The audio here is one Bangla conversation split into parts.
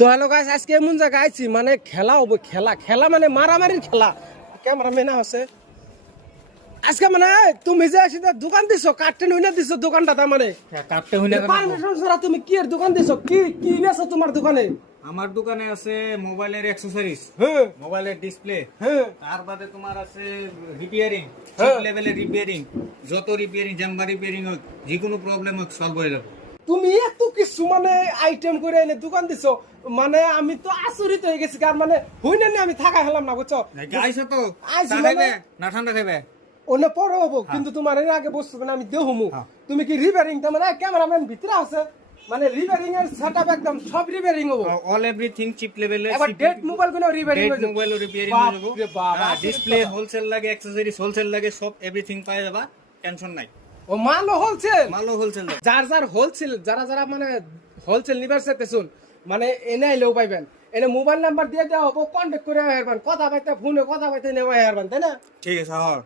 তো হ্যালো গাইস, আজকে এমন জায়গায় আইছি মানে খেলা হবে, খেলা খেলা মানে মারামারির খেলা। ক্যামেরাম্যান আছে আজকে, মানে তুমি যে সেটা দোকান দিছো, কাটতে নইনা দিছো দোকানটা, তার মানে কাটতে হইলে পারমিশন ছাড়া তুমি কি এর দোকান দিছো? কি কি বেচো তোমার দোকানে? আমার দোকানে আছে মোবাইলের অ্যাকসেসরিজ, হ্যাঁ মোবাইলের ডিসপ্লে, হ্যাঁ তার বাদে তোমার আছে রিপেয়ারিং, হ্যাঁ। লেভেলের রিপেয়ারিং, যত রিপেয়ারিং জাম্বার রিপেয়ারিং হোক, যে কোনো প্রবলেম হোক সলভ হয়ে যাবে। তুমি এত কিছু মানে আইটেম করে এনে দোকান দিছো, মানে আমি তো আচরিত হয়ে গেছি। কার মানে হইনা নি আমি থাকা হলাম না, বুঝছো? আইসো তো আইসি চা মানে- খাইবে না ঠান্ডা খাইবে? অন্য পরে হবো, কিন্তু তোমার এর আগে বসছো মানে আমি দেহমু। হ্যাঁ। তুমি কি রিপেয়ারিং, তার মানে ক্যামেরাম্যান ভিতরে আছে, মানে রিপেয়ারিং এর সেটআপ একদম সব রিপেয়ারিং হবো। অল এভরিথিং চিপ লেভেলে, এবার ডেট মোবাইল গুলো রিপেয়ারিং হয়ে যাবে। মোবাইল রিপেয়ারিং বাপ হয়ে যাবে। রে বাপ, আসলে ডিসপ্লে তো- হোলসেল লাগে, অ্যাকসেসরিজ হোলসেল লাগে, সব এভরিথিং পাওয়া যাবে, টেনশন নাই। ও মালও হোলসেল, মালও হোলসেল। যার যার হোলসেল, যারা যারা মানে হোলসেল নিবার চাইতেছুন, মানে এনে আইলেও পাইবেন। এনে মোবাইল নাম্বার দিয়ে দেওয়া হবো, কন্ট্যাক্ট করে হারবেন, কথা পাইতে ফোনে কথা পাইতে নেওয়া হারবেন, তাই না? ঠিক আছে। হ্যাঁ,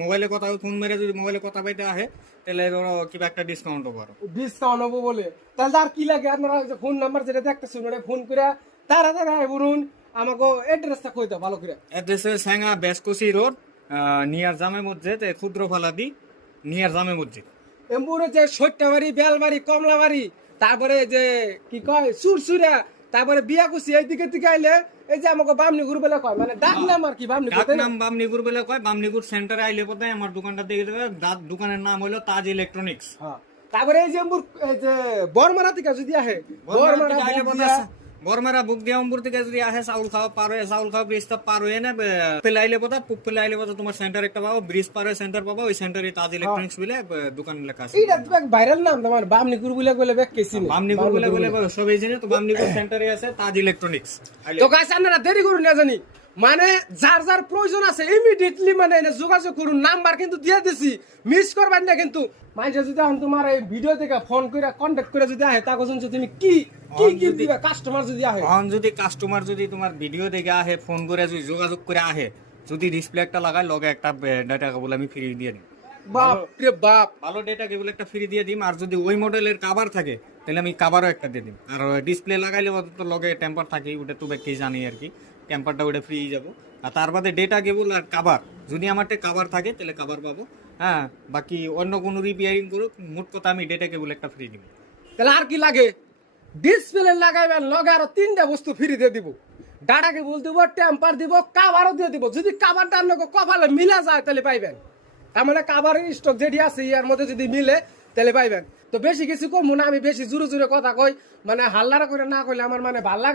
মোবাইলে কথা ফোন মেরে যদি মোবাইলে কথা পাইতে আহে তাহলে ধরো কিবা একটা ডিসকাউন্ট পারো। ডিসকাউন্ট হবো বলে তাহলে আর কি লাগে? আপনারা ফোন নাম্বার যেটা দেখতেছুন ওটা ফোন করে তাড়াতাড়ি বলুন, আমাকে অ্যাড্রেসটা কই দাও ভালো করে। অ্যাড্রেসে স্যাঙ্গা বেসকোসি রোড, নিয়ার জামে মসজিদ, ক্ষুদ্র ফালাদি, নিয়ার জামে মসজিদ। এমপুরে যে সৈটাবাড়ি, বেলবাড়ি, কমলাবাড়ি, তারপরে যে কি কয় সুরসুরা, তারপরে বিয়াকুচি, এই দিকে থেকে আইলে এই যে আমাকে বামনিগুর বেলা কয়, মানে ডাক নাম আর কি বামনিগুর, ডাক তাই না? নাম বামনিগুর বলে কয়। বামনিগুর সেন্টারে আইলে পথে আমার দোকানটা দেখে দেবে। দোকানের নাম হলো তাজ ইলেকট্রনিক্স। হ্যাঁ। তারপরে এই যে এমপুর এই যে বরমারা থেকে যদি আহে, বরমারা বুক দিয়া অম্বুর থেকে যদি আহে, চাউল খাওয়া পার হয়ে, চাউল খাওয়া ব্রিজটা পার হয়ে না পেলাইলে পথা, পুক পেলাইলে পথা তোমার সেন্টার একটা পাবো, ব্রিজ পার হয়ে সেন্টার পাবো, ওই সেন্টারে তাজ ইলেকট্রনিক্স বলে দোকান লেখা আছে। এইটা তো এক ভাইরাল নাম, তোমার বামনিগুর বলে বলে ব্যাক কেছি না। বামনিগুর বলে সবাই জানে তো। বামনিগুর সেন্টারে আছে তাজ ইলেকট্রনিক্স। তো গাইস, আপনারা দেরি করুন না জানি, মানে যার যার প্রয়োজন আছে ইমিডিয়েটলি মানে এনে যোগাযোগ করুন। নাম্বার কিন্তু দিয়ে দিছি, মিস করবেন না কিন্তু। মাইজে যদি এখন তোমার এই ভিডিও থেকে ফোন করে কন্টাক্ট করে যদি আহে, তা কোন তুমি কি কি কি দিবা কাস্টমার যদি আহে? এখন যদি কাস্টমার যদি তোমার ভিডিও দেখে আহে, ফোন করে যদি যোগাযোগ করে আহে, যদি ডিসপ্লে একটা লাগায়, লগে একটা ডাটা কেবল আমি ফ্রি দিয়ে দিই। বাপ রে বাপ, ভালো ডেটা কেবল একটা ফ্রি দিয়ে দিম। আর যদি ওই মডেলের কাভার থাকে তাহলে আমি কাভারও একটা দিয়ে দিম। আর ডিসপ্লে লাগাইলে তো লগে টেম্পার থাকে, ওটা তো ব্যাগকে জানি আর কি, টেম্পারটা ওটা ফ্রি যাবো। আর তার বাদে ডেটা কেবল আর কাভার, যদি আমারটা কাভার থাকে তাহলে কাভার পাবো। হ্যাঁ, বাকি অন্য কোনো রিপেয়ারিং করুক, মোট কথা আমি ডেটা কেবল একটা ফ্রি দিব। তাহলে আর কি লাগে? ডিসপ্লে লাগাইবেন, লগে আরো 3টা বস্তু ফ্রি দিয়ে দিব। ডাটা কেবল দিব, টেম্পার দিব, কাভারও দিয়ে দিব। যদি কাভারটা আপনাকে কপালে মিলা যায় তাহলে পাইবেন। তার মানে কাভারের স্টক যেটি আছে ইয়ার মধ্যে যদি মিলে তাহলে পাইবেন। তো বেশি কিছু কমু না, আমি বেশি জোরে জোরে কথা কই, মানে হাল্লারা করে না কইলে আমার মানে ভাল লাগে।